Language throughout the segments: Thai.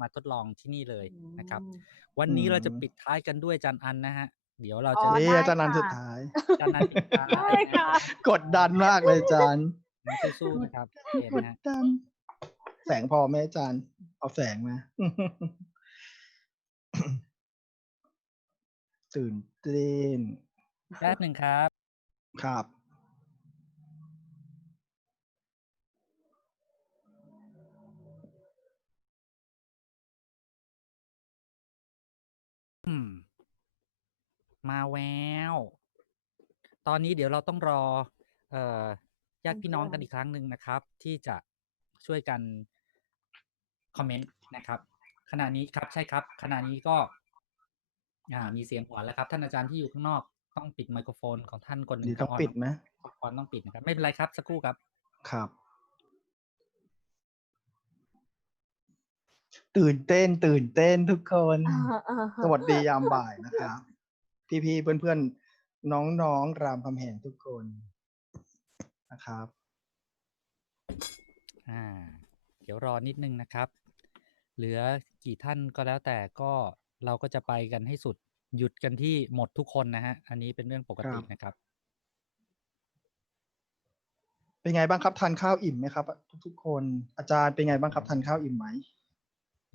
มาทดลองที่นี่เลยนะครับอืมวันนี้เราจะอืมปิดท้ายกันด้วยอาจารย์อันนะฮะ เดี๋ยวเราอ๋จะอเอ้ยได้อาจารย์นันค่ะสุดท้ายอาจารย์อันปิดท้ายได้ค่ะกดดันมากเลยอาจารย์นะสู้ๆนะครับโอเคกดนะฮะดันแสงพอไหมอาจารย์ เอาแสงมาตื่นเต้นแป๊บหนึ่งครับ ครับ อืม มาแวว ตอนนี้เดี๋ยวเราต้องรอ เอ่อญาติพี่น้องกันอีกครั้งหนึ่งนะครับ ที่จะช่วยกันคอมเมนต์นะครับ ขณะนี้ครับ ใช่ครับ ขณะนี้ก็ อ่า มีเสียงหัวแล้วครับ ท่านอาจารย์ที่อยู่ข้างนอกต้องปิดไมโครโฟนของท่านคนหนึ่ดีงต้องปิดไหมก่อนต้องปิดนะครับ ไม่เป็นไรครับ สักครู่ครับ ครับ ตื่นเต้น ตื่นเต้นทุกคนอ่าอ่าสวัสดียามบ่ายนะครับ พี่ๆเพื่อนๆ น้องๆ รามคำแหงทุกคนนะครับอ่าเดี๋ยวรอนิดนึงนะครับ เหลือกี่ท่านก็แล้วแต่ก็เราก็จะไปกันให้สุดหยุดกันที่หมดทุกคนนะฮะ อันนี้เป็นเรื่องปกติครับนะครับ เป็นไงบ้างครับทานข้าวอิ่มไหมครับ ทุกๆคนอาจารย์เป็นไงบ้างครับทานข้าวอิ่มไหม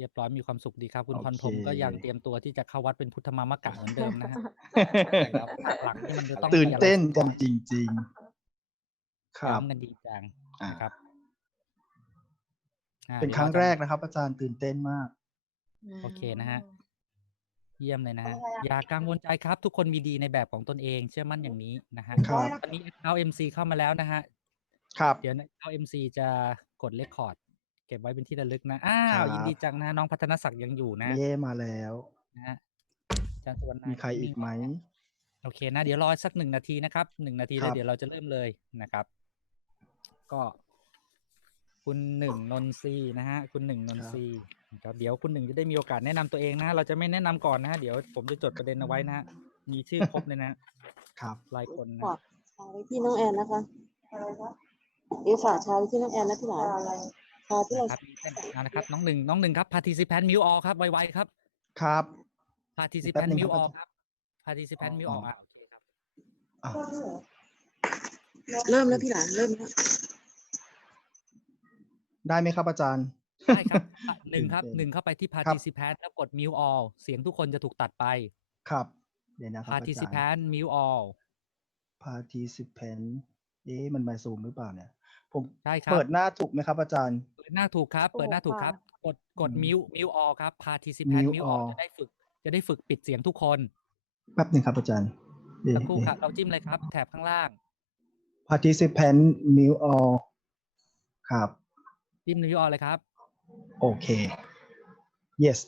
เรียบร้อยมีความสุขดีครับ คุณโอพรพรหมเคก็ยังเตรียมตัวที่จะเข้าวัดเป็นพุทธมามะกะเหมือนเดิมนะฮะแล้วหลังนี่มันจะต้องตื่นมีอะไรเต้นสักันหอยจริง ๆ ครับย้ำกันดีจังอ่านะครับอ่าเป็นดี๋ยวครั้งาจะแรกนะครับ อาจารย์ตื่นเต้นมาก โอเคนะฮะ เยี่ยมเลยนะฮะอะไรอะอย่ากังวลใจครับ ทุกคนมีดีในแบบของตนเอง เชื่อมั่นอย่างนี้นะฮะครับตอนนี้เข้า MC เข้ามาแล้วนะฮะ ครับ เดี๋ยวเข้า MC จะกดเลคคอร์ดเก็บไว้เป็นที่ระลึกนะ อ้าครัวบยินดีจังนะ น้องพัฒนศักดิ์ยังอยู่นะ เย่มาแล้วนะฮะอาจารย์สุวรรณามีใครอีกไหม โอเคนะ เดี๋ยวรอสักหนึ่งนาทีนะครับ หนึ่งนาทีครัแล้วบเดี๋ยวเราจะเริ่มเลยนะครับ ก็ คุณหนึ่งนนทรีนะฮะ คุณหนึ่งนนทรีนะครับ เดี๋ยวคุณหนึ่งจะได้มีโอกาสแนะนำตัวเองนะ เราจะไม่แนะนำก่อนนะฮะเดี๋ยวผมจะจดประเด็นเอาไว้นะฮะมีชื่อครบเลยนะฮะครับรายคนนะฝากชาไว้ที่น้องแอนนะคะเอะฝากชาไว้ที่น้องแอนนะพี่หลานชาที่เรา นะครับมีเต้นเอาละครับ น้องหนึ่งน้องหนึ่งครับ participant mute all ครับไวๆครับ ครับ participant หนึ่ง mute ครับ all ครับ participant mute all อะโอเคครับ อะเริ่มแล้วพี่หลานเริ่มแล้วได้ไหมครับอาจารย์ ได้ครับอะหนึ่งครับตื่นเต้นหนึ่งเข้าไปที่ครับ participant แล้วกด mute all เสียงทุกคนจะถูกตัดไป ครับ เดี๋ยวนะครับอาจารย์ participant mute all participant เอ๊ะมันมาซูมหรือเปล่าเนี่ย ผมใช่ครับเปิดหน้าถูกไหมครับ อาจารย์ เปิดหน้าถูกครับ เปิดหน้าถูกครับ กดกดอืม mute mute all ครับ participant mute mute all all จะได้ฝึก จะได้ฝึกปิดเสียงทุกคนแป๊บหนึ่งครับอาจารย์เดี๋ยวสักครู่เดี๋ยวครับ เราจิ้มเลยครับ แถบข้างล่าง participant mute all ครับ จิ้ม mute all เลยครับ โอเค yes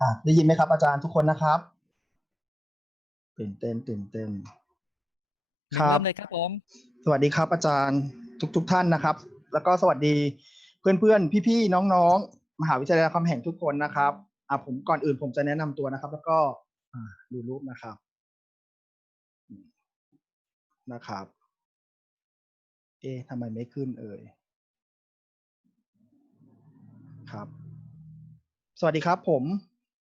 อะได้ยินไหมครับอาจารย์ทุกคนนะครับ ตื่นเต้นตื่นเต้น หนึ่งเริ่มเลยครับผม สวัสดีครับ อาจารย์ทุกทุกๆท่านนะครับ แล้วก็สวัสดีเพื่อนๆ พี่ๆ น้องๆ มหาวิทยาลัยรามคำแห่งทุกคนนะครับอะผมก่อนอื่นผมจะแนะนำตัวนะครับ แล้วก็อ่าดูรูปนะครับนะครับ เอ๊ะทำไมไม่ขึ้นเอ่ยครับ สวัสดีครับ ผม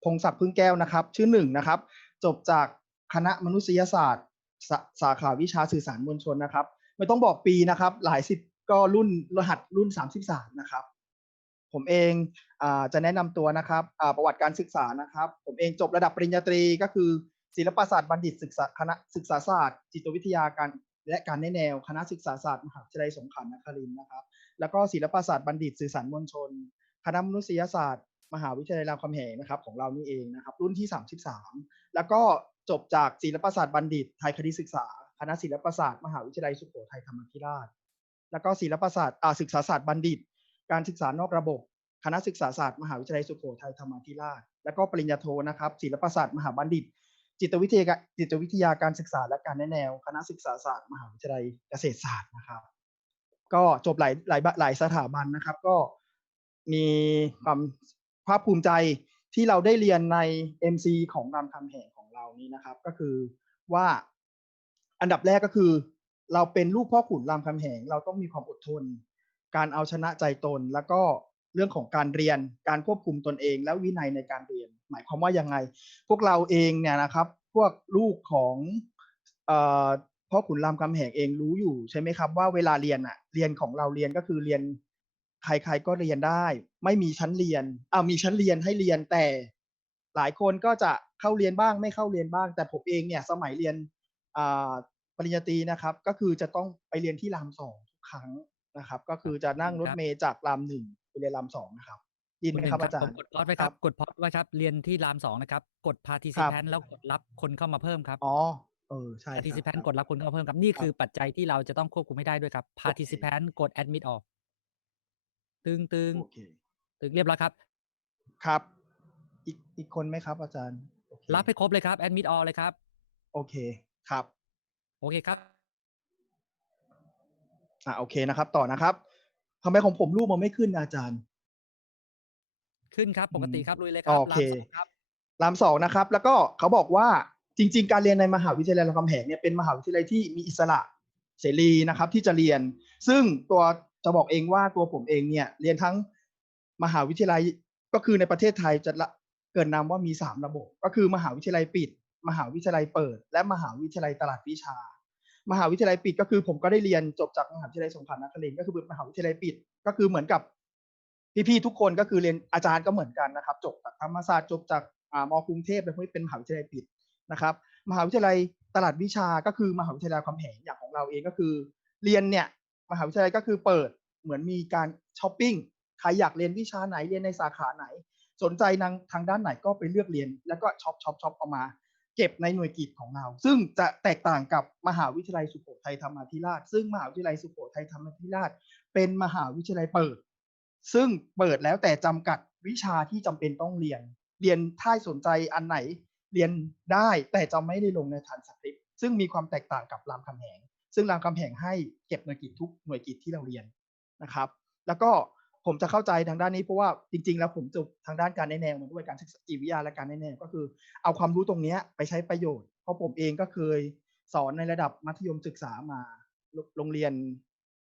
พงศักดิ์พึ่งแก้วนะครับ ชื่อหนึ่งนะครับ จบจากคณะมนุษยศาสตร์ สาสาขาวิชาสื่อสารมวลชนนะครับ ไม่ต้องบอกปีนะครับ หลายสิบก็รุ่นรหัสรุ่น 33 นะครับ ผมเองอจะแนะนำตัวนะครับประวัติการศึกษานะครับ ผมเองจบระดับปริญญาตรีก็คือ ศิลปศาสตร์บัณฑิตศึกษาคณะศึกษาศาสตร์ จิตวิทยาการและการแนแนวคณะศึกษาศาสตร์มหาวิทยาลัยสงขลานครินทร์นะครับ แล้วก็ศิลปศาสตร์บัณฑิตสื่อสารมวลชน คณะมนุษยศาสตร์ มหาวิทยาลัยรามคำแหงนะครับของเรานี่เองนะครับ รุ่นที่ 33 แล้วก็ จบจากศิลปศาสตร์บัณฑิต ไทยคดีศึกษา คณะศิลปศาสตร์มหาวิทยาลัยสุโขทัยธรรมธิราช แล้วก็ศิลปศาสตร์ศึกษาศาสตร์บัณฑิต การศึกษานอกระบบ คณะศึกษาศาสตร์มหาวิทยาลัยสุโขทัยธรรมธิราช แล้วก็ปริญญาโทนะครับศิลปศาสตร์มหาบัณฑิต จิตวิทยาจิตวิทยาการศึกษาและการแนะแนว คณะศึกษาศาสตร์มหาวิทยาลัยเกษตรศาสตร์นะครับ ก็จบหลายหลายหลายสถาบันนะครับ ก็มีความภาคภูมิใจที่เราได้เรียนใน MC ของรามคำแหงของ เรานี้นะครับ ก็คือว่าอันดับแรกก็คือ เราเป็นลูกพ่อขุนรามคำแหง เราต้องมีความอดทน การเอาชนะใจตน แล้วก็เรื่องของการเรียนการควบคุมตนเอง และวินัยในการเรียน หมายความว่ายังไง พวกเราเองเนี่ยนะครับ พวกลูกของอพ่อขุนรามคำแหงเองรู้อยู่ใช่ไหมครับว่าเวลาเรียนอะเรียนของเราเรียนก็คือเรียนใครๆก็เรียนได้ ไม่มีชั้นเรียนอ้าวมีชั้นเรียนให้เรียนแต่ หลายคนก็จะ เข้าเรียนบ้างไม่เข้าเรียนบ้าง แต่ผมเองเนี่ยสมัยเรียนอ่าปริญญาตรีนะครับ ก็คือจะต้องไปเรียนที่รามสองทุกครั้งนะครับ ก็คือจะนั่งรถเมล์จากรามหนึ่งไปเรียนรามสองนะครับยินไหมครับอาจารผมย์กดพอดไว้ครับกดพอดไว้ครับ เรียนที่รามสองนะครับ กด participant แล้วกดรับคนเข้ามาเพิ่มครับอ๋อเออใช่ครับ participant กดรับคนเข้ามาเพิ่มครับนี่คือปัจจัยที่เราจะต้องควบคุมให้ได้ด้วยครับ participant กด admit ออกตึงตึงโอเคตึงเรียบร้อยครับ ครับ อีกอีกคนไหมครับ อาจารย์โอเค รับให้ครบเลยครับ admit all เลยครับ โอเคครับ โอเคครับอ่าโอเคนะครับ ต่อนะครับทำไมของผมรูปมันไม่ขึ้นอาจารย์ ขึ้นครับปกติครับลุยเลยคโอรับเครามสองครับรามสองนะครับ แล้วก็เขาบอกว่าจริง ๆ การเรียนในมหาวิทยาลัยรามคำแหงเนี่ยเป็นมหาวิทยาลัยที่มีอิสระเสรีนะครับ ที่จะเรียน ซึ่งตัวจะบอกเองว่าตัวผมเองเนี่ย เรียนทั้งมหาวิทยาลัยก็คือในประเทศไทยจะละ เกิดนามว่ามีสามระบบ ก็คือมหาวิทยาลัยปิด มหาวิทยาลัยเปิด และมหาวิทยาลัยตลาดวิชา มหาวิทยาลัยปิดก็คือผมก็ได้เรียนจบจากมหาวิทยาลัยสงขลานครินทร์ก็คือเป็นมหาวิทยาลัยปิด ก็คือเหมือนกับพี่ๆทุกคนก็คือเรียนอาจารย์ก็เหมือนกันนะครับ จบจากธรรมศาสตร์จบจากอ่ามกรุงเทพเลยพวกนี้เป็นมหาวิทยาลัยปิดนะครับ มหาวิทยาลัยตลาดวิชาก็คือมหาวิทยาลัยรามแหงอย่างของเราเองก็คือ เรียนเนี่ยมหาวิทยาลัยก็คือเปิดเหมือนมีการช้อปปิ้งใครอยากเรียนวิชาไหนเรียนในสาขาไหน สนใจทางทางด้านไหนก็ไปเลือกเรียน แล้วก็ช็อปช็อปช็อปเอามา เก็บในหน่วยกิจของเรา ซึ่งจะแตกต่างกับมหาวิทยาลัยสุโขทัยธรรมาธิราช ซึ่งมหาวิทยาลัยสุโขทัยธรรมาธิราช เป็นมหาวิทยาลัยเปิด ซึ่งเปิดแล้วแต่จำกัดวิชาที่จำเป็นต้องเรียน เรียนถ้าสนใจอันไหนเรียนได้แต่จะไม่ได้ลงในฐานสคริปต์ซึ่งมีความแตกต่างกับรามคำแหงซึ่งรามคำแหงให้เก็บหน่วยกิจทุกหน่วยกิจที่เราเรียนนะครับ แล้วก็ ผมจะเข้าใจทางด้านนี้เพราะว่าจริง ๆ แล้วผมจบทางด้านการแนะแนวมาด้วยการศึกษาจิตวิทยาและการแนะแนวก็คือ เอาความรู้ตรงนี้ไปใช้ประโยชน์ เพราะผมเองก็เคยสอนในระดับมัธยมศึกษามาโรงเรียน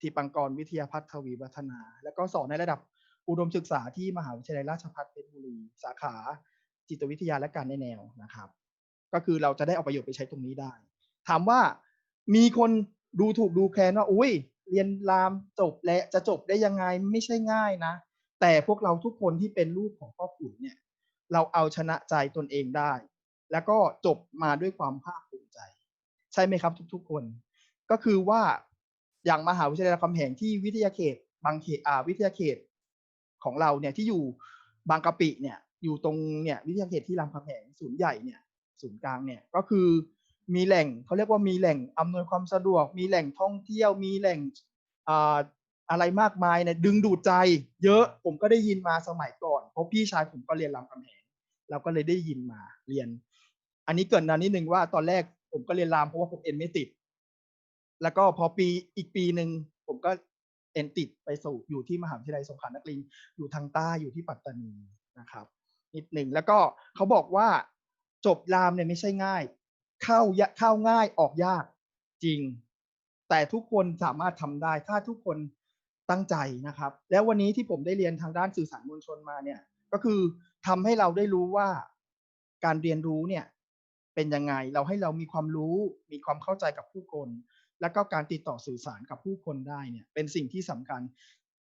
ทีปังกรวิทยาพัฒน์ทวีวัฒนา แล้วก็สอนในระดับอุดมศึกษาที่มหาวิทยาลัยราชภัฏเพชรบุรี สาขาจิตวิทยาและการแนะแนวนะครับ ก็คือเราจะได้เอาประโยชน์ไปใช้ตรงนี้ได้ ถามว่ามีคนดูถูกดูแคลนว่าอุ้ย เรียนรามจบและจะจบได้ยังไงไม่ใช่ง่ายนะ แต่พวกเราทุกคนที่เป็นลูกของพ่อขุนเนี่ย เราเอาชนะใจตนเองได้ แล้วก็จบมาด้วยความภาคภูมิใจ ใช่ไหมครับทุกๆคน ก็คือว่าอย่างมหาวิทยาลัยรามคำแหงที่วิทยาเขต บางเขตอ่าวิทยาเขตของเราเนี่ยที่อยู่บางกะปิเนี่ยอยู่ตรงเนี่ยวิทยาเขตที่รามคำแหงศูนย์ใหญ่เนี่ยศูนย์กลางเนี่ยก็คือ มีแหล่งเขาเรียกว่ามีแหล่งอำนวยความสะดวก มีแหล่งท่องเที่ยว มีแหล่งอ่าอะไรมากมายเนี่ยดึงดูดใจเยอะผมก็ได้ยินมาสมัยก่อนเพราะพี่ชายผมก็เรียนรามคำแหงเราก็เลยได้ยินมาเรียน อันนี้เกรินนานนิดนึงว่าตอนแรกผมก็เรียนรามเพราะว่าผมเอ็นไม่ติด แล้วก็พอปีอีกปีหนึ่งผมก็เอ็นติดไปสู่อยู่ที่มหาวิทยาลัยสงขลานครินทร์อยู่ทางใต้อยู่ที่ปัตตานีนะครับ นิดหนึ่งแล้วก็เขาบอกว่าจบรามเนี่ยไม่ใช่ง่าย เข้ายะเข้าง่ายออกยากจริง แต่ทุกคนสามารถทำได้ถ้าทุกคนตั้งใจนะครับ แล้ววันนี้ที่ผมได้เรียนทางด้านสื่อสารมวลชนมาเนี่ย ก็คือทำให้เราได้รู้ว่าการเรียนรู้เนี่ยเป็นยังไงเราให้เรามีความรู้มีความเข้าใจกับผู้คน แล้วก็การติดต่อสื่อสารกับผู้คนได้เนี่ยเป็นสิ่งที่สำคัญ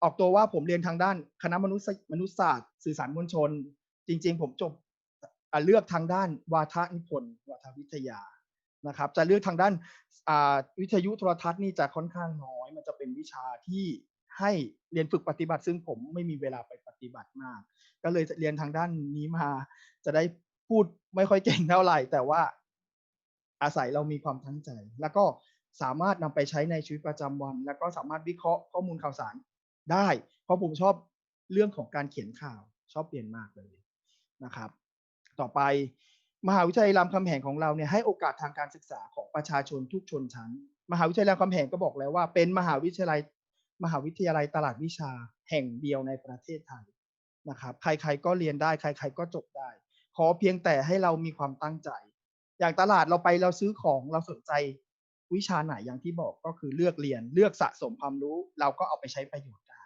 ออกตัวว่าผมเรียนทางด้านคณะมนุษยมนุษยศาสตร์ สื่อสารมวลชน จริง ๆ ผมจบ เลือกทางด้านวาทนิพนธ์วาทวิทยานะครับ จะเลือกทางด้านวิทยุโทรทัศน์นี่จะค่อนข้างน้อย มันจะเป็นวิชาที่ให้เรียนฝึกปฏิบัติ ซึ่งผมไม่มีเวลาไปปฏิบัติมาก ก็เลยเรียนทางด้านนี้มา จะได้พูดไม่ค่อยเก่งเท่าไหร่ แต่ว่าอาศัยเรามีความตั้งใจ แล้วก็สามารถนำไปใช้ในชีวิตประจำวัน แล้วก็สามารถวิเคราะห์ข้อมูลข่าวสารได้ เพราะผมชอบเรื่องของการเขียนข่าว ชอบเรียนมากเลยนะครับ ต่อไป มหาวิทยาลัยรามคำแหงของเราเนี่ยให้โอกาสทางการศึกษาของประชาชนทุกชนชั้น มหาวิทยาลัยรามคำแหงก็บอกแล้วว่า เป็นมหาวิทยาลัยมหาวิทยาลัยตลาดวิชาแห่งเดียวในประเทศไทยนะครับใครๆก็เรียนได้ใคร ๆ ก็จบได้ ขอเพียงแต่ให้เรามีความตั้งใจ อย่างตลาดเราไปเราซื้อของเราสนใจวิชาไหนอย่างที่บอกก็คือเลือกเรียนเลือกสะสมความรู้ เราก็เอาไปใช้ประโยชน์ได้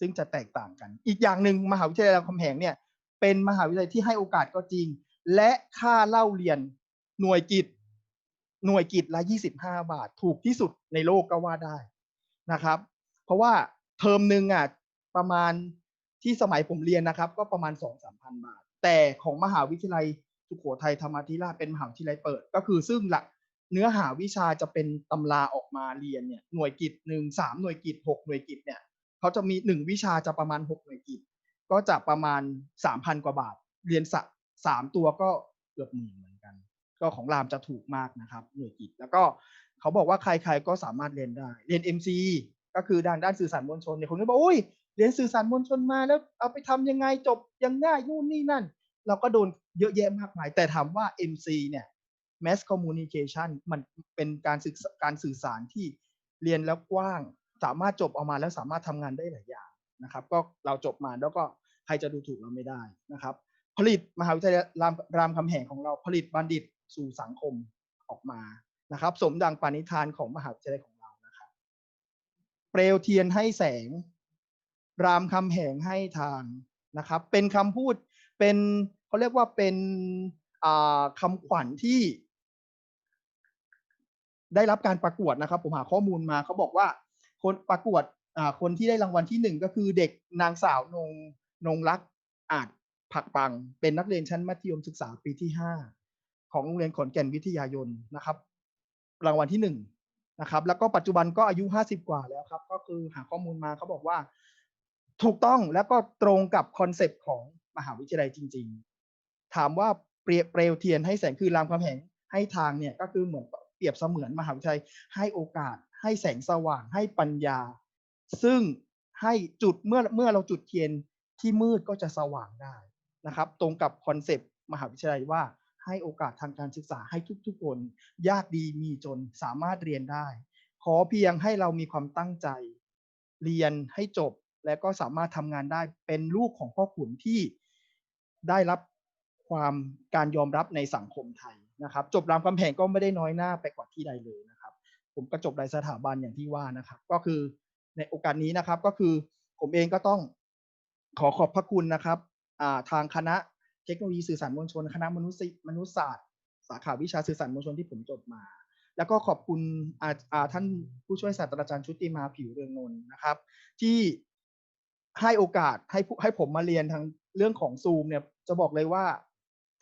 ซึ่งจะแตกต่างกัน อีกอย่างหนึ่งมหาวิทยาลัยรามคำแหงเนี่ย เป็นมหาวิทยาลัยที่ให้โอกาสก็จริง และค่าเล่าเรียนหน่วยกิจ หน่วยกิจละ 25 บาท ถูกที่สุดในโลกก็ว่าได้นะครับ เพราะว่าเทอมหนึ่งอะประมาณที่สมัยผมเรียนนะครับ ก็ประมาณ 2-3พันบาท แต่ของมหาวิทยาลัยสุโขทัยธรรมาธิราชเป็นมหาวิทยาลัยเปิด ก็คือซึ่งหลักเนื้อหาวิชาจะเป็นตำราออกมาเรียนเนี่ยหน่วยกิจหนึ่งสามหน่วยกิจหกหน่วยกิจเนี่ยเขาจะมีหนึ่งวิชาจะประมาณหกหน่วยกิจ ก็จะประมาณสามพันกว่าบาท เรียนสะสามตัวก็เกือบหมื่นเหมือนกัน ก็ของรามจะถูกมากนะครับ หน่วยกิจ แล้วก็เขาบอกว่าใครๆก็สามารถเรียนได้ เรียน MC ก็คือด้านด้านสื่อสารมวลชนเนี่ยคนก็บอกอุ้ยเรียนสื่อสารมวลชนมาแล้วเอาไปทำยังไงจบยังง่ายนู่นนี่นั่น เราก็โดนเยอะแยะมากมาย แต่ถามว่า MC เนี่ย mass communication มันเป็นการสื่อการสื่อสารที่เรียนแล้วกว้าง สามารถจบออกมาแล้วสามารถทำงานได้หลายอย่าง นะครับ ก็เราจบมาแล้วก็ใครจะดูถูกเราไม่ได้นะครับ ผลิตมหาวิทยาลัยรามรามคำแหงของเราผลิตบัณฑิตสู่สังคมออกมานะครับ สมดังปณิธานของมหาวิทยาลัยของเรานะครับ เปลวเทียนให้แสง รามคำแหงให้ทางนะครับ เป็นคำพูดเป็นเขาเรียกว่าเป็นอ่าคำขวัญที่ ได้รับการประกวดนะครับ ผมหาข้อมูลมาเขาบอกว่า คนประกวด คนที่ได้รางวัลที่หนึ่งก็คือเด็กนางสาวนงนงรักอาจผักปัง เป็นนักเรียนชั้นมัธยมศึกษาปีที่ห้าของโรงเรียนขอนแก่นวิทยายนนะครับ รางวัลที่หนึ่งนะครับ แล้วก็ปัจจุบันก็อายุห้าสิบกว่าแล้วครับ ก็คือหาข้อมูลมาเขาบอกว่า ถูกต้องแล้วก็ตรงกับคอนเซปต์ของมหาวิทยาลัยจริง ๆ ถามว่าเปรียบเปลวเทียนให้แสงคือรามคำแหงให้ทางเนี่ยก็คือเหมือนเปรียบเสมือนมหาวิทยาลัยให้โอกาส ให้แสงสว่างให้ปัญญา ซึ่งให้จุดเมื่อเมื่อเราจุดเทียนที่มืดก็จะสว่างได้นะครับ ตรงกับคอนเซปต์มหาวิทยาลัยว่าให้โอกาสทางการศึกษาให้ทุกๆคน ยากดีมีจนสามารถเรียนได้ ขอเพียงให้เรามีความตั้งใจ เรียนให้จบ และก็สามารถทำงานได้เป็นลูกของพ่อขุนที่ได้รับความการยอมรับในสังคมไทยนะครับ จบรามคำแหงก็ไม่ได้น้อยหน้าไปกว่าที่ใดเลยนะครับ ผมก็จบในสถาบันอย่างที่ว่านะครับ ก็คือ ในโอกาสนี้นะครับ ก็คือผมเองก็ต้องขอขอบพระคุณนะครับทางคณะเทคโนโลยีสื่อสารมวลชน คณะมนุษยมนุษยศาสตร์ สาขาวิชาสื่อสารมวลชนที่ผมจบมา แล้วก็ขอบคุณท่านผู้ช่วยศาสตราจารย์ชุติมาผิวเรืองนนท์นะครับ ที่ให้โอกาสให้ให้ผมมาเรียนทางเรื่องของซูมเนี่ยจะบอกเลยว่า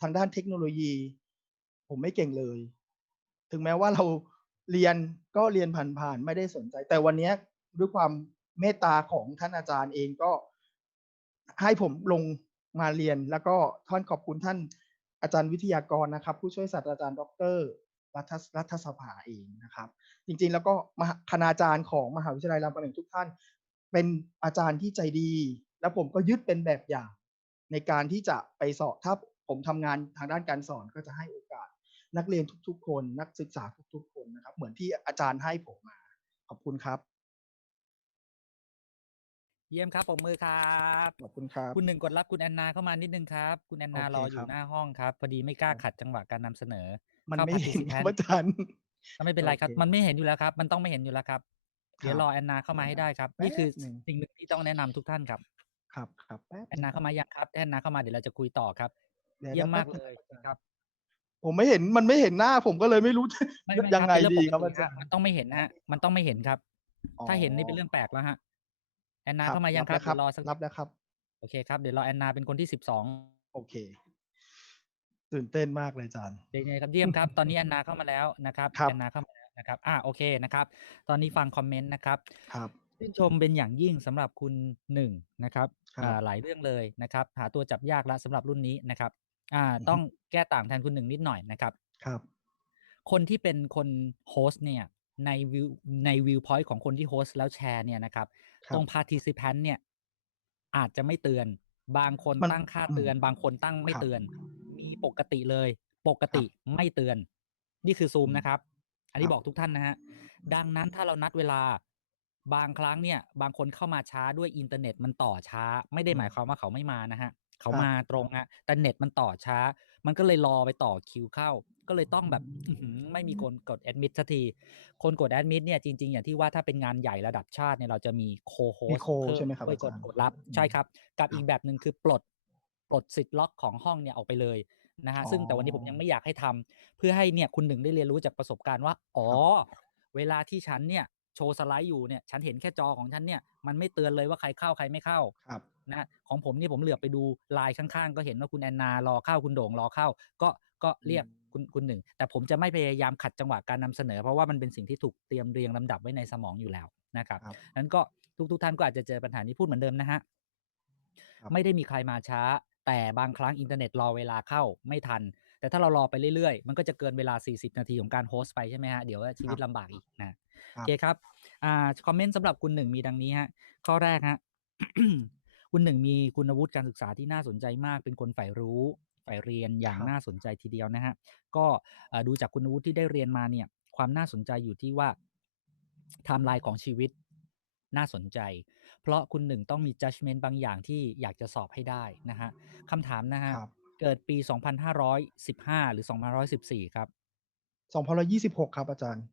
ทางด้านเทคโนโลยี ผมไม่เก่งเลย ถึงแม้ว่าเราเรียนก็เรียนผ่านๆไม่ได้สนใจ แต่วันนี้ ด้วยความเมตตาของท่านอาจารย์เองก็ให้ผมลงมาเรียน แล้วก็ท่านขอบคุณท่านอาจารย์วิทยากรนะครับ ผู้ช่วยศาสตราจารย์ดรรัฐรัฐสภาเองนะครับ จริงๆแล้วก็มหาคณาจารย์ของมหาวิทยาลัยรามคำแหงทุกท่าน เป็นอาจารย์ที่ใจดี แล้วผมก็ยึดเป็นแบบอย่าง ในการที่จะไปสอบถ้าผมทำงานทางด้านการสอนก็จะให้โอกาส นักเรียนทุกๆ คน นักศึกษาทุกๆ คนนะครับ เหมือนที่อาจารย์ให้ผมมา ขอบคุณครับ เยี่ยมครับปรบมือครับขอบคุณครับ คุณหนึ่งกดรับคุณแอนนาเข้ามานิดนึงครับ คุณแอนนาโอเครออครัยู่บหน้าห้องครับ พอดีไม่กล้าครับขัดจังหวะการนำเสนอ มันเข้าไม่เห็นครับ participant อาจารย์ ก็ไม่เป็นไรครับ โอเคมันไม่เห็นอยู่แล้วครับ มันต้องไม่เห็นอยู่แล้วครับ เดี๋ยวครับรอแอนนาเข้ามาให้เดี๋ยวนะได้ครับ แป๊นี่คือหนึ่ง สิ่งหนึ่งที่ต้องแนะนำทุกท่านครับ ครับครับแป๊บแอนนาเข้ามายังครับถ้าแอนนาเข้ามาเดี๋ยวเราจะคุยต่อครับ ดี๋วเยี่ยมมากแป๊บเลยอาจารครับ ผมไม่เห็นมันไม่เห็นหน้าผมก็เลยไม่รู้ไม่ไม่ยังไงเป็นเรื่ดีปกครับติอาจารย์มันต้องไม่เห็นนะฮะ มันต้องไม่เห็นครับถ้าเห็นนี่เป็นเรื่องแปลกแล้วฮะ แอนนาครับเข้ามายังรับครับแล้วเดี๋ยวรอสักรับแล้วครับ โอเคครับ เดี๋ยวรอแอนนาเป็นคนที่สิบสองโอเค ตื่นเต้นมากเลยอาจารย์เป็นไงครับเยี่ยมครับ ตอนนี้แอนนาเข้ามาแล้วนะครับครับแอนนาเข้ามาแล้วนะครับ อ่าโอเคนะครับ ตอนนี้ฟังคอมเมนต์นะครับ ครับชื่นชมเป็นอย่างยิ่งสำหรับคุณหนึ่งนะครับครับอ่าหลายเรื่องเลยนะครับ หาตัวจับยากแล้วสำหรับรุ่นนี้นะครับ อ่าอือฮึต้องแก้ต่างแทนคุณหนึ่งนิดหน่อยนะครับ ครับ คนที่เป็นคนโฮสต์เนี่ยในวิวในวิวพอยต์ของคนที่โฮสต์แล้วแชร์เนี่ยนะครับครับ ตรง participant เนี่ย อาจจะไม่เตือน บางคนมันตั้งค่าอืมเตือน บางคนตั้งไม่ครับเตือน มีปกติเลย ปกติไม่เตือน นี่คือซูมอืมนะครับ อันนี้ครับบอกทุกท่านนะฮะ ดังนั้นถ้าเรานัดเวลาบางครั้งเนี่ย บางคนเข้ามาช้าด้วยอินเทอร์เน็ตมันต่อช้า ไม่ได้หมายความว่าเขาไม่มานะฮะ เขาครับมาตรงฮะแต่เน็ตมันต่อช้า มันก็เลยรอไปต่อคิวเข้า ก็เลยต้องแบบอื้อหือไม่มีคนกดแอดมิดสักที คนกดแอดมิดเนี่ยจริง ๆ อย่างที่ว่าถ้าเป็นงานใหญ่ระดับชาติเนี่ยเราจะมีโคโฮมีสโคใช่ไหมครับช่วยกดอาจารย์กดรับอืมใช่ครับกับครับอีกแบบหนึ่งคือปลดปลดสิทธิ์ล็อกของห้องเนี่ยออกไปเลยนะฮะอ๋อซึ่งแต่วันนี้ผมยังไม่อยากให้ทำเพื่อให้เนี่ยคุณหนึ่งได้เรียนรู้จากประสบการณ์ว่า อ๋อ เวลาที่ฉันเนี่ยโชว์สไลด์อยู่เนี่ยฉันเห็นแค่จอของฉันเนี่ยมันไม่เตือนเลยว่าใครเข้าใครไม่เข้าครับนะของผมนี่ผมเหลือบไปดูไลน์ข้างๆ ก็เห็นว่าคุณแอนนารอเข้าคุณโด่งรอเข้า ก็ก็เรียก คุณคุณหนึ่ง แต่ผมจะไม่พยายามขัดจังหวะการนำเสนอ เพราะว่ามันเป็นสิ่งที่ถูกเตรียมเรียงลำดับไว้ในสมองอยู่แล้วนะครับครับนั้นก็ทุกทุกท่านก็อาจจะเจอปัญหานี้พูดเหมือนเดิมนะฮะครับไม่ได้มีใครมาช้า แต่บางครั้งอินเทอร์เน็ตรอเวลาเข้าไม่ทัน แต่ถ้าเรารอไปเรื่อยๆ มันก็จะเกินเวลา 40 นาทีของการโฮสต์ไปใช่ไหมฮะเดี๋ยวว่าชีวิตลำบากอีกนะโอเคครับอ่าคอมเมนต์สำหรับคุณหนึ่งมีดังนี้ฮะข้อแรกฮะคุณหนึ่งมีคุณวุฒิการศึกษาที่น่าสนใจมากเป็นคนใฝ่รู้ ใฝ่เรียนอย่างครับน่าสนใจทีเดียวนะฮะก็เอ่อดูจากคุณวุฒิที่ได้เรียนมาเนี่ยความน่าสนใจอยู่ที่ว่าไทม์ไลน์ของชีวิตน่าสนใจ เพราะคุณหนึ่งต้องมี judgment บางอย่างที่อยากจะสอบให้ได้นะฮะคำถามนะฮะครับเกิดปี 2515 หรือ 2514 ครับสองพันร้อยยี่สิบหกครับอาจารย์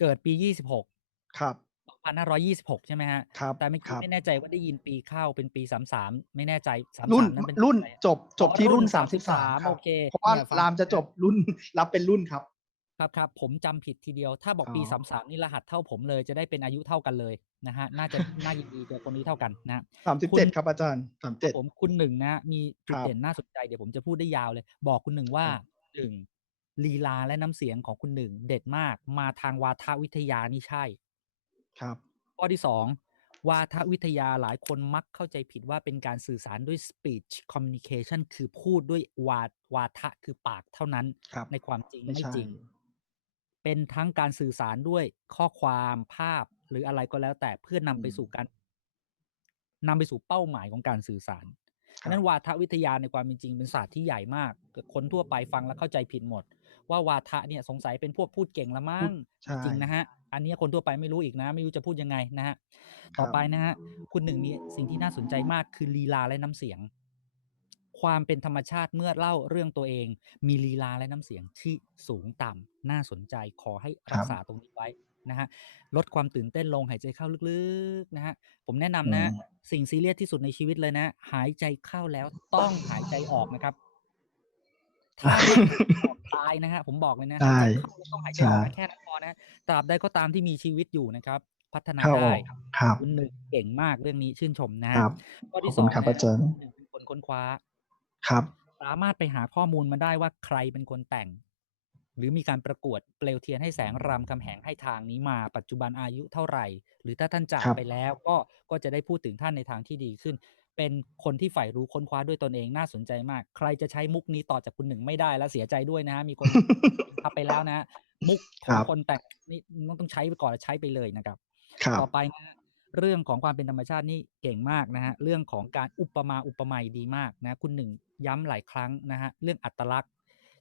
เกิดปี 26 ครับ 2526 ใช่ไหมฮะ ครับแต่เมื่อคกี้รับไม่แน่ใจว่าได้ยินปีเข้าเป็นปี 33 ไม่แน่ใจรุ่น33นั้นเป็นรุ่นอะไรจบจบที่รุ่นสามสิบสาม33ครับโอเค เพราะว่าเนี่ยฟัง รามจะจบรุ่น รับเป็นรุ่นครับ ครับครับผมจำผิดทีเดียว ถ้าบอกปี อ๋อ 33 นี่รหัสเท่าผมเลย จะได้เป็นอายุเท่ากันเลยนะฮะ น่าจะ น่ายินดีเจอคนนี้เท่ากันนะฮะสามสิบคุเจ็ดณครับอาจารย์สามเจ็ดผมคุณหนึ่งนะ มีจุดครับเด่นน่าสนใจเดี๋ยวผมจะพูดได้ยาวเลย บอกคุณหนึ่งว่าครับหนึ่งลีลาและน้ำเสียงของคุณหนึ่งเด็ดมาก มาทางวาทวิทยานี่ใช่ ครับ ข้อที่สองวาทวิทยาหลายคนมักเข้าใจผิดว่าเป็นการสื่อสารด้วย speech communication คือพูดด้วยวาวาทะคือปากเท่านั้นครับในความจริงไม่ไม่ใช่จริง เป็นทั้งการสื่อสารด้วยข้อความภาพหรืออะไรก็แล้ว แต่เพื่อนำไปสู่การนำไปสู่เป้าหมายของการสื่อสารคฉะรับนั้นวาทวิทยาในความเป็นจริงเป็นศาสตร์ที่ใหญ่มากเกิดคนทั่วไปฟังแล้วเข้าใจผิดหมด ว่าวาทะเนี่ยสงสัยเป็นพวกพูดเก่งละมั้พูงดใช่จริงนะฮะ อันเนี้ยคนทั่วไปไม่รู้อีกนะ ไม่รู้จะพูดยังไงนะฮะครับต่อไปนะฮะคุณหนึ่งมีสิ่งที่น่าสนใจมากคือลีลาและน้ำเสียง ความเป็นธรรมชาติเมื่อเล่าเรื่องตัวเอง มีลีลาและน้ำเสียงที่สูงต่ำน่าสนใจขอให้รักษาตรงนี้ไว้นะฮะลดความตื่นเต้นลงหายใจเข้าลึกๆนะฮะผมแนะนำนะอืมสิ่งซีเรียสที่สุดในชีวิตเลยนะ หายใจเข้าแล้วต้องหายใจออกนะครับ ถ้าไม่หายใจออกตายนะฮะผมบอกเลยนะใช่หายใจเข้าแล้วต้องหายใจออกนะแค่นั้นพอนะตราบใดก็ตามที่มีชีวิตอยู่นะครับ พัฒนาเข้าอได้อกครับคุณหนึ่งเก่งมากเรื่องนี้ชื่นชมนะฮะครับข้อขอบที่สคุอณงครับนะอาจารย์หนึ่งเป็นคนค้นคว้าครับ สามารถไปหาข้อมูลมาได้ว่าใครเป็นคนแต่ง หรือมีการประกวดเปลวเทียนให้แสงรามคำแหงให้ทางนี้มาปัจจุบันอายุเท่าไหร่ หรือถ้าท่านจากครับไปแล้วก็ก็จะได้พูดถึงท่านในทางที่ดีขึ้น เป็นคนที่ใฝ่รู้ค้นคว้าด้วยตนเองน่าสนใจมาก ใครจะใช้มุกนี้ต่อจากคุณหนึ่งไม่ได้แล้วเสียใจด้วยนะฮะมีคนทับไปแล้วนะฮะมุกขคองรับคนแต่งนี่ต้องใช้ไปก่อนแล้วใช้ไปเลยนะครับครับต่อไปนะฮะเรื่องของความเป็นธรรมชาตินี่เก่งมากนะฮะเรื่องของการอุปมาอุปไมยดีมากนะคุณหนึ่งย้ำหลายครั้งนะฮะเรื่องอัตลักษณ์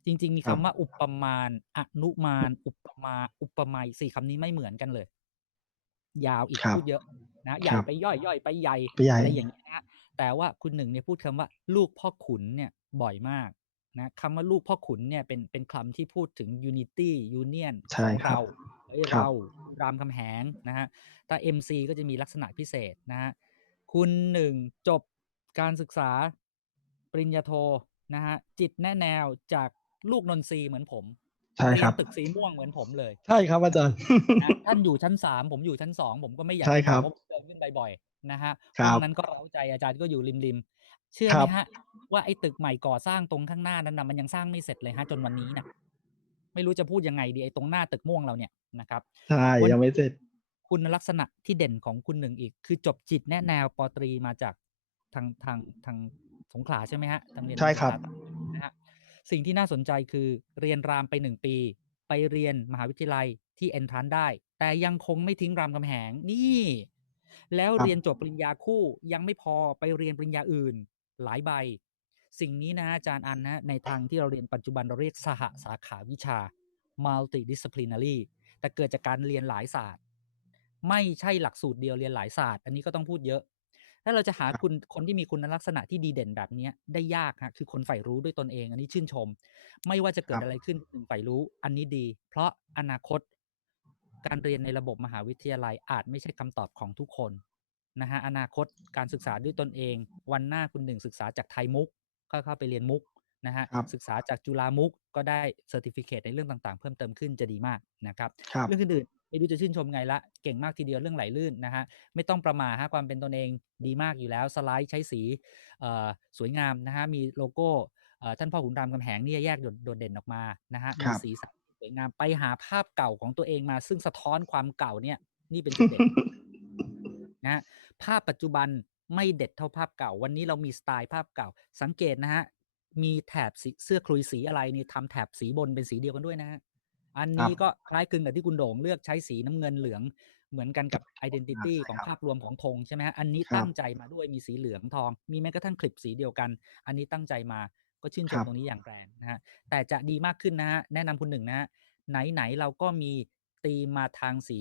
จริง ๆ มีครัคำบว่าอุปมาณอนุมาน อุปมาอุปไมยสี่คำนี้ไม่เหมือนกันเลย ยาวอีกครับพูดเยอะนะใหญ่ครับไปย่อยย่อยไปใหญ่ไปใหญ่อะไรอย่างนี้ยนะฮะ แต่ว่าคุณหนึ่งเนี่ยพูดคำว่า ลูกพ่อขุนเนี่ยบ่อยมากนะคำว่าลูกพ่อขุนเนี่ยเป็นเป็นคำที่พูดถึง unity union ใช่ของครับเราเอ้ยครับเรารามคำแหงนะฮะถ้า MC ก็จะมีลักษณะพิเศษนะฮะคุณหนึ่งจบการศึกษาปริญญาโทนะฮะจิตแน่แนวจากลูกนนทรีย์เหมือนผมใช่เรีคยรันบตึกสีม่วงเหมือนผมเลย ใช่ครับอาจารย์นะท่านอยู่ชั้นสามผมอยู่ชั้นสองผมก็ไม่อยากใช่จะครับอกว่าผมเดินขึ้นไปบ่อย นะฮะครัห้บองนั้นก็เร้าใจอาจารย์ก็อยู่ริมริมๆเชื่อคไหรัมบฮะ ว่าไอ้ตึกใหม่ก่อสร้างตรงข้างหน้านั้นนะมันยังสร้างไม่เสร็จเลยฮะ จนวันนี้นะไม่รู้จะพูดยังไงดีไอ้ตรงหน้าตึกม่วงเราเนี่ยนะครับใช่วันยังไม่เสร็จ คุณลักษณะที่เด่นของคุณหนึ่งอีก คือจบจิตแน่แนวปอตรีมาจากทางทางทางสงขลาใช่ไหมฮะทางเรียนใช่ครับสงขลานะฮะสิ่งที่น่าสนใจคือเรียนรามไปหนึ่งปี ไปเรียนมหาวิทยาลัยที่เอนทรานได้ แต่ยังคงไม่ทิ้งรามคำแหงนี่ แล้วครับเรียนจบปริญญาคู่ยังไม่พอไปเรียนปริญญาอื่น หลายใบ สิ่งนี้นะฮะอาจารย์อันนะฮะในทางที่เราเรียนปัจจุบันเราเรียกสหสาขาวิชา multidisciplinary แต่เกิดจากการเรียนหลายศาสตร์ ไม่ใช่หลักสูตรเดียวเรียนหลายศาสตร์ อันนี้ก็ต้องพูดเยอะ ถ้าถ้าเราจะหาคุณคนที่มีคุณลักษณะที่ดีเด่นแบบเนี้ยได้ยากฮะคือคนใฝ่รู้ด้วยตนเอง อันนี้ชื่นชม ไม่ว่าจะเกิคดรับอะไรขึ้นหนึ่งใฝ่รู้ อันนี้ดี เพราะอนาคต การเรียนในระบบมหาวิทยาลัยอาจไม่ใช่คำตอบของทุกคนนะฮะอนาคตการศึกษาด้วยตนเอง วันหน้าคุณหนึ่งศึกษาจากไทยมุกก็เข้าไปเรียนมุกนะฮะครับศึกษาจากจุฬามุกก็ได้เซอร์ติฟิเคในเรื่องต่างๆ เพิ่มเติมขึ้นจะดีมากนะครับครับเรื่องอื่นๆไม่รู้จะชื่นชมไงละเก่งมากทีเดียวเรื่องไหลลื่นนะฮะไม่ต้องประมาทฮะความเป็นตนเองดีมากอยู่แล้ว สไลด์ใช้สีเอ่อสวยงามนะฮะมีโลโก้เอ่อท่านพ่อขุนรามคำแหงเนี่ยแยกโดดโดดเด่นออกมานะฮะคมีรับสีสัน สวยงามไปหาภาพเก่าของตัวเองมา ซึ่งสะท้อนความเก่าเนี่ย นี่เป็นจุดเด่นนะฮะภาพปัจจุบันไม่เด็ดเท่าภาพเก่า วันนี้เรามีสไตล์ภาพเก่า สังเกตนะฮะมีแถบสีเสื้อคลุยสีอะไรนี่ทำแถบสีบนเป็นสีเดียวกันด้วยนะฮะอันนี้ครับก็คล้ายคลึงกับที่คุณโด่งเลือกใช้สีน้ำเงินเหลืองเหมือนกันกับ identity ใช่ของครับภาพรวมของธงใช่ไหมฮะอันนี้ครับตั้งใจมาด้วยมีสีเหลืองทอง มีแม้กระทั่งคลิปสีเดียวกัน อันนี้ตั้งใจมา ก็ชื่นชครัมบตรงนี้อย่างแรงนะฮะแต่จะดีมากขึ้นนะฮะแนะนำคุณหนึ่งนะฮะไหนๆเราก็มีตีมมาทางสี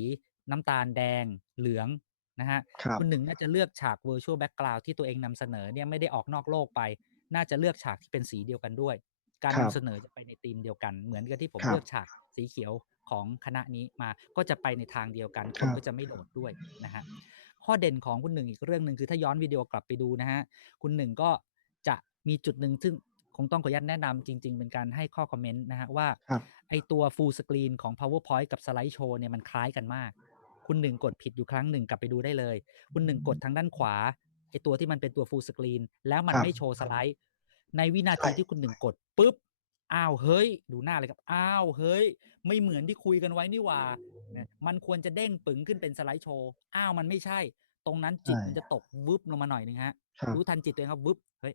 น้ำตาลแดงเหลืองนะฮะครับคุณหนึ่งน่าจะเลือกฉาก virtual background ที่ตัวเองนำเสนอเนี่ยไม่ได้ออกนอกโลกไป น่าจะเลือกฉากที่เป็นสีเดียวกันด้วย การครันำบเสนอจะไปในธีมเดียวกัน เหมือนกับที่ผมครับเลือกฉากสีเขียวของคณะนี้มาก็จะไปในทางเดียวกันคครันบก็จะไม่โดดด้วยนะฮะข้อเด่นของคุณหนึ่งอีกเรื่องหนึ่งคือถ้าย้อนวิดีโอกลับไปดูนะฮะคุณหนึ่งก็จะมีจุดหนึ่งซึ่ง คงต้องขออนุญาตแนะนำจริง ๆ เป็นการให้ข้อคอมเมนต์นะฮะว่าครับไอตัว full screen ของ powerpoint กับสไลด์โชว์เนี่ยมันคล้ายกันมาก คุณหนึ่งกดผิดอยู่ครั้งหนึ่งกลับไปดูได้เลย คุณหนึ่งกดทางด้านขวาไอตัวที่มันเป็นตัว full screen แล้วมันครับไม่โชว์สไลด์ ในวินาทีใช่ที่คุณหนึ่งกดปุ๊บอ้าวเฮ้ย ดูหน้าเลยครับอ้าวเฮ้ย ไม่เหมือนที่คุยกันไว้นี่หว่าเนี่ยมันควรจะเด้งปึ๋งขึ้นเป็นสไลด์โชว์อ้าวมันไม่ใช่ ตรงนั้นจิตใช่มันจะตกวึบลงมาหน่อยหนึงฮะครับรู้ทันจิตตัวเองครับวึบเฮ้ย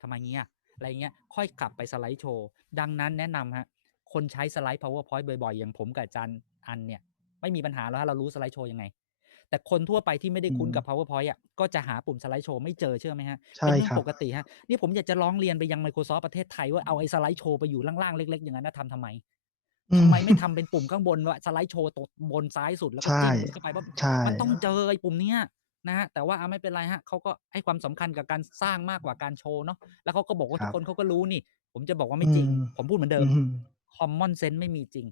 ทำไมเงี้ย อะไรเงี้ยค่อยกลับไปสไลด์โชว์ ดังนั้นแนะนำฮะคนใช้สไลด์ powerpoint บ่อยๆ อย่างผมกับอาจารย์อันเนี่ย ไม่มีปัญหาแล้วฮะเรารู้สไลด์โชว์ยังไง แต่คนทั่วไปที่ไม่ได้คุ้นอืมกับ powerpoint อะก็จะหาปุ่มสไลด์โชว์ไม่เจอเชื่อไหมฮะใช่เป็นเรื่อครังบปกติฮะนี่ผมอยากจะร้องเรียนไปยัง Microsoft ประเทศไทยว่าเอาไอ้สไลด์โชว์ไปอยู่ล่างๆเล็กๆอย่างนั้นนะทำทำไมอืทำไมไม่ทำเป็นปุ่มข้างบนว่าสไลด์โชว์ตรงบนซ้ายสุดแล้วก็ใช่จิ้มเข้าไปว่าใช่มันต้องเจอไอ้ปุ่มเนี้ย นะฮะแต่ว่าเอาไม่เป็นไรฮะเขาก็ให้ความสำคัญกับการสร้างมากกว่าการโชว์เนาะแล้วเขาก็บอกว่าครัทุกบคนเขาก็รู้นี่ ผมจะบอกว่าไม่จริงอืมผมพูดเหมือนเดิมอืม common sense ไม่มีจริง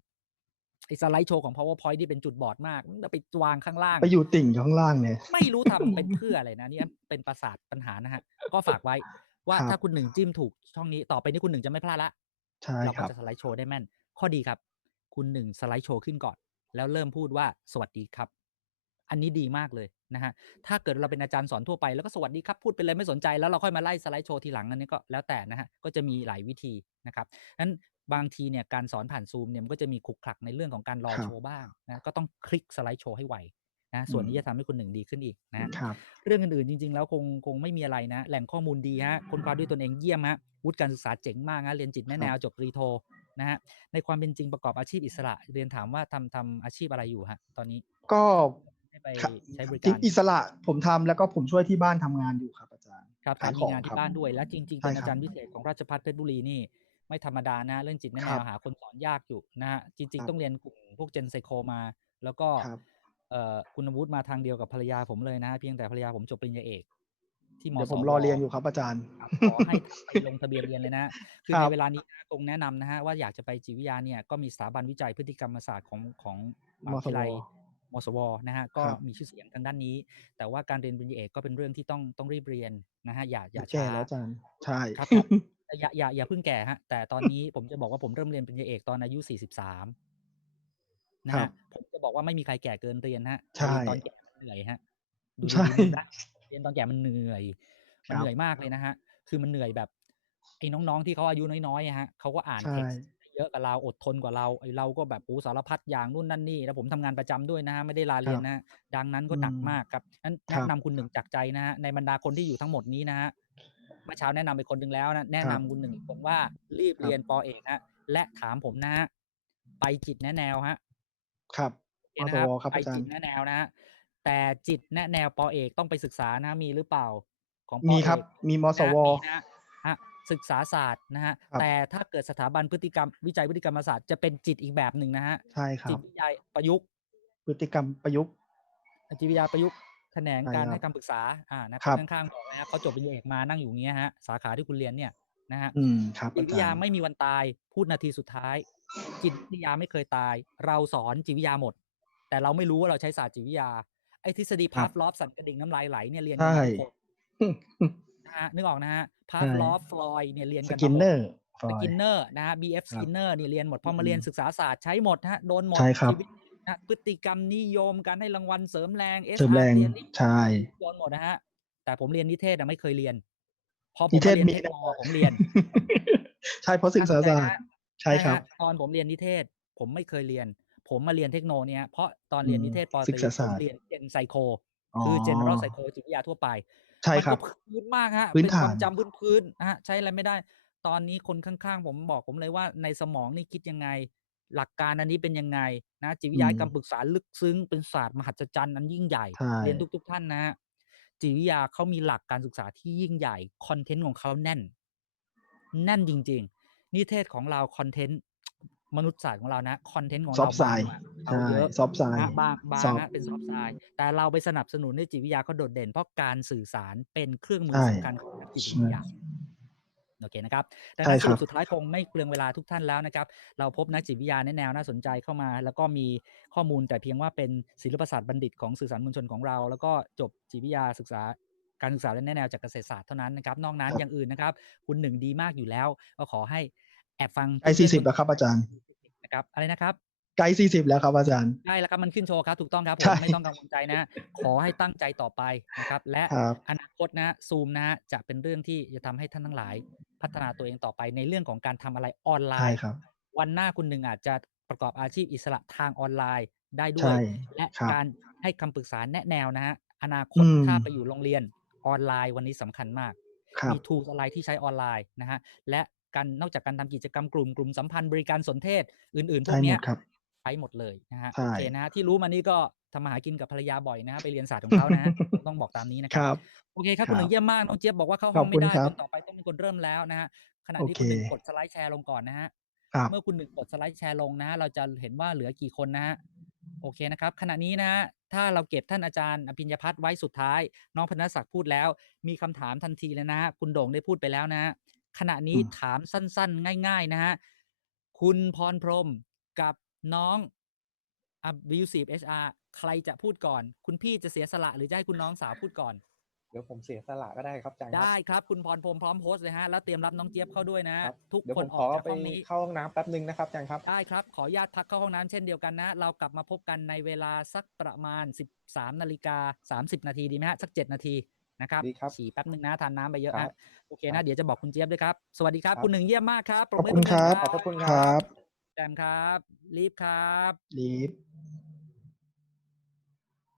ไอ้สไลด์โชว์ของ powerpoint ที่เป็นจุดบอดมากมันไปวางข้างล่าง ไปอยู่ติ่งข้างล่างเนี่ย ไม่รู้ทำเป็นเพื่ออะไรนะนี่เป็นประสาทปัญหานะฮะ ก็ฝากไว้ว่าครับถ้าคุณหนึ่งจิ้มถูกช่องนี้ต่อไปนี้คุณหนึ่งจะไม่พลาดละใช่เราคก็รับจะสไลด์โชว์ได้แม่น ข้อดีครับ คุณหนึ่งสไลด์โชว์ขึ้นก่อน แล้วเริ่มพูดว่าสวัสดีครับ อันนี้ดีมากเลยนะฮะถ้าเกิดเราเป็นอาจารย์สอนทั่วไปแล้วก็สวัสดีครับพูดไปเลยไม่สนใจแล้วเราค่อยมาไล่สไลด์โชว์ทีหลังอันนี้ก็แล้วแต่นะฮะก็จะมีหลายวิธีนะครับนั้นบางทีเนี่ยการสอนผ่านซูมเนี่ยมันก็จะมีขลุกขลักในเรื่องของการรอครับโชว์บ้างนะก็ต้องคลิกสไลด์โชว์ให้ไวนะส่วนนี้อืมจะทำให้คุณหนึ่งดีขึ้นอีกนะครับเรื่องอื่นๆจริง ๆ แล้วคงคงไม่มีอะไรนะ แหล่งข้อมูลดีฮะคนคว้าด้วยตนเองเยี่ยมฮะวุฒิการศึกษาเจ๋งมากฮะเรียนจิตแม่แนวจบตรีโทนะฮะในความเป็นจริงประกอบอาชีพอิสระ เรียนถามว่าทำทำอาชีพอะไรอยู่ฮะตอนนี้ ก็ ได้ไปครับใช้บริจริกางรอิสระผมทำแล้วก็ผมช่วยที่บ้านทำงานอยู่ครับอาจารย์ครับขายทำขมีองงานคที่รับบ้านด้วยและจริงๆใช่เป็นครับอาจารย์พิเศษของราชภัฏเพชรบุรีนี่ไม่ธรรมดานะ เรื่องจิตแม่แนครัวบหาคนสอนยากอยู่นะฮะจริงครัๆบต้องเรียนกลุ่มพวกเจนไซโคมา แล้วก็ครับเอ่อคุณวุฒิมาทางเดียวกับภรรยาผมเลยนะฮะเพียงแต่ภรรยาผมจบปริญญาเอกที่มเดี๋ยวสผมวรอเรียนอยู่ครับอาจารย์ครับขอให้ไปลงทะเบียนเรียนเลยนะคือครัในบเวลานี้นะคงแนะนำนะฮะว่าอยากจะไปจิตวิทยาเนี่ยก็มีสถาบันวิจัยพฤติกรรมศาสตร์ของของมหาวิทยาลัย มสวนะฮะก็ครับมีชื่อเสียงทางด้านนี้ แต่ว่าการเรียนปริญญาเอกก็เป็นเรื่องที่ต้องต้องรีบเรียนนะฮะอย่าอย่าแก่ช้าแล้วอาจารย์ใช่ครับครับแต่อย่าอย่าอย่าเพิ่งแก่ฮะแต่ตอนนี้ผมจะบอกว่าผมเริ่มเรียนปริญญาเอกตอนอายุ43นะครัฮะบผมจะบอกว่าไม่มีใครแก่เกินเรียนฮะใช่เรียนตอนแก่มันเหนื่อยฮะดูใช่ดีๆนะเรียนตอนแก่มันเหนื่อยมันครับเหนื่อยมากเลยนะฮะคือมันเหนื่อยแบบไอ้น้องๆที่เขาอายุน้อยๆอะฮะเขาก็อ่านใช่เท็กซ์เยอะกว่าเราอดทนกว่าเราไอ้เราก็แบบโอ้สารพัดอย่างนู่นนั่นนี่แล้วผมทำงานประจำด้วยนะฮะไม่ได้ลาเรียนนะฮะดังนั้นก็หนักอืมมากครับนั้นครัแนะบนำคุณหนึ่งจากใจนะฮะในบรรดาคนที่อยู่ทั้งหมดนี้นะฮะเมื่อเช้าแนะนำไปคนหนึ่งแล้วนะแนะนำคุณหนึ่งอีกคนว่ารีบครับเรียนปอเอกฮะและถามผมนะฮะไปจิตแนะแนวฮะครับโอเคนะครับมสวครับไปอาจารจิย์ตแนะแนวนะฮะแต่จิตแนะแนวปอเอกต้องไปศึกษานะมีหรือเปล่า ของปอมีเอกครับ มีมสวนะมีนะฮะ ศึกษาศาสตร์นะฮะครับแต่ถ้าเกิดสถาบันพฤติกรรมวิจัยพฤติกรรมศาสตร์จะเป็นจิตอีกแบบหนึ่งนะฮะใช่ครัจิบตวิทยาประยุกต์ พฤติกรรมประยุกต์จิตวิทยาประยุกต์แขนงใช่การครับให้คำปรึกษาอ่านะคครัรับบข้างๆบอกนะครับเขาจบปริญญาเอกมานั่งอยู่อย่างเงี้ยฮะสาขาที่คุณเรียนเนี่ยนะฮะอืมครับจิตอาวิทจายารไม่มีวันตายพูดนาทีสุดท้าย จิตวิทยาไม่เคยตาย เราสอนจิตวิทยาหมด แต่เราไม่รู้ว่าเราใช้ศาสตร์จิตวิทยาไอ้ทฤษฎีครัพาบฟลอฟสั่นกระดิ่งน้ำลายไหลเนี่ยเรียนใช่กันมาทุกคน นะฮะนึกออกนะฮะพาใช่ฟลอฟฟลอยเนี่ยเรียนสกันกิมานหมเนดอร์ฟสอยกินเนอร์นะฮะ B.F. ครับ Skinner เนี่ยเรียนหมดพออืมาเรียนมศึกษาศาสตร์ใช้หมดนะฮะโดนหมดใช่ครับชีวิตนะพฤติกรรมนิยมการให้รางวัลเสริมแรงเสริม SR แรง theory ใช่โดนหมดนะฮะ แต่ผมเรียนนิเทศอะไม่เคยเรียนพอผนิมเทมาศเรียนมีเทคนะโนผมเรียน ใช่เพราะศึน่ากสษานใจศาสนะตร์ใช่คนะรับฮะตอนผมเรียนนิเทศ ผมไม่เคยเรียน ผมมาเรียนเทคโนเนี่ยเพราะตอนเรียนอืมนิเทศปศึตกรีษาผศามสตร์เรียน Gen Psycho อ๋อคือ General Psycho จิตวิทยาทั่วไป ใช่มันครัก็บพื้นมากฮะพื้นเป็นคฐาวามน จำพื้นๆนะฮะใช้อะไรไม่ได้ ตอนนี้คนข้างๆ ผมบอกผมเลยว่าในสมองนี่คิดยังไง หลักการอันนี้เป็นยังไงนะจิตวิอืทยาให้ม คำปรึกษาลึกซึ้งเป็นศาสตร์มหัศจรรย์อันยิ่งใหญ่ ใช่ เรียนทุก ๆ ท่านนะฮะจิตวิทยาเขามีหลักการศึกษาที่ยิ่งใหญ่คอนเทนต์ของเขาแน่น แน่นจริง ๆ นิเทศของเราคอนเทนต์ มนุษยศาสตร์ของเรานะคอนเทนต์ของซอเราฟต์ไซบางด์กว่าเขาใช่เยอะซอฟต์ไซนะด์ฮะบางบาซงอฟฮะเป็นซอฟต์ไซด์แต่เราไปสนับสนุนให้จิตวิทยาเขาโดดเด่น เพราะการสื่อสารเป็นเครื่องมือใช่สำคัญของนักจิตวิใช่ทยาโอเคนะครับดังใช่นั้นคสรัรุบปสุดท้ายคงไม่เปลืองเวลาทุกท่านแล้วนะครับ เราพบนักจิตวิทยาแนวน่าสนใจเข้ามา แล้วก็มีข้อมูลแต่เพียงว่าเป็นศิลปศาสตร์บัณฑิตของสื่อสารมวลชนของเรา แล้วก็จบจิตวิทยาศึกษาการศึกษาและแนวจากเกษตรศาสตร์เท่านั้นนะครับ นอกนั้นครับอย่างอื่นนะครับ คุณหนึ่งดีมากอยู่แล้ว ก็ขอให้ แอบฟังใกล้เพื่อนๆ40แล้วครับอาจารย์นะครับอะไรนะครับใกล้40 แล้วครับอาจารย์ใช่แล้วครับมันขึ้นโชว์ครับถูกต้องครับผใช่มไม่ต้องกังวลใจนะ ขอให้ตั้งใจต่อไปนะครับ และครับอนาคตนะซูมนะจะเป็นเรื่องที่จะทำให้ท่านทั้งหลาย พัฒนาตัวเองต่อไปในเรื่องของการทำอะไรออนไลใช่น์ครับ วันหน้าคุณหนึ่งอาจจะประกอบอาชีพอิสระทางออนไลน์ได้ด้วใช่ยและครับการให้คำปรึกษาแนะแนวนะฮะอนาคอืตมถ้าไปอยู่โรงเรียนออนไลน์วันนี้สำคัญมากครับมี tools อะไรที่ใช้ออนไลน์นะฮะและ การนอกจากการทำกิจกรรมกลุ่มกลุ่มสัมพันธ์บริการสนเทศอื่นๆ พวใช่กหมเนี้ยดครับใช้หมดเลยนะฮะใช่โอเคนะฮะที่รู้มานี่ก็ทำมาหากินกับภรรยาบ่อยนะฮะไปเรียนศาสตร์ของเขานะฮะต้องบอกตามนี้นะคครับรับโอเคครับคคุณหรันึ่บงเยี่ยมมากน้องเจี๊ยบบอกว่าเข้าขห้ออบงคุไม่ณได้ครับคนต่อไปต้องเป็นคนเริ่มแล้วนะฮะขณะโอที่เคคุณหนึ่งกดสไลด์แชร์ลงก่อนนะฮะครับเมื่อคุณหนึ่งกดสไลด์แชร์ลงนะฮะเราจะเห็นว่าเหลือกี่คนนะฮะโอเคนะครับขณะนี้นะฮะถ้าเราเก็บท่านอาจารย์อภิญญพัฒน์ไว้สุดท้าย น้องพนศักดิ์พูดแล้ว มีคำถามทันทีเลยนะฮะคุณโด่งได้พูดไปแล้วนะฮะ ขณะนี้อืมถามสั้น ๆ ง่าย ๆ นะฮะ คุณพรพรหมกับน้อง Abusive HR ใครจะพูดก่อน คุณพี่จะเสียสละหรือจะให้คุณน้องสาวพูดก่อน เดี๋ยวผมเสียสละก็ได้ครับอาจารย์ครับ ได้ครับคุณพรพรหมพร้อมโพสต์เลยฮะ แล้วเตรียมรับน้องเจี๊ยบเข้าด้วยนะ ครับทุกเดี๋ยวคผนมอขออกจากไปห้องนี้ เข้าห้องน้ำแป๊บนึงนะครับอาจารย์ครับ ได้ครับ ขออนุญาตพักเข้าห้องน้ำเช่นเดียวกันนะ เรากลับมาพบกันในเวลาสักประมาณ 13นาฬิกา30 นาทีดีไหมฮะ สัก 7 นาที นะครับดีครับฉี่แป๊บนึงนะทานน้ำไปเยอะครัฮะบโอเคนะเดี๋ยวจะบอกคุณเจี๊ยบด้วยครับ สวัสดีครับครับคุณหนึ่งเยี่ยมมากครับปรขบอบมือคุณณหนึ่งครับขอบพระคุณครับแจมครับลีฟครับลีฟ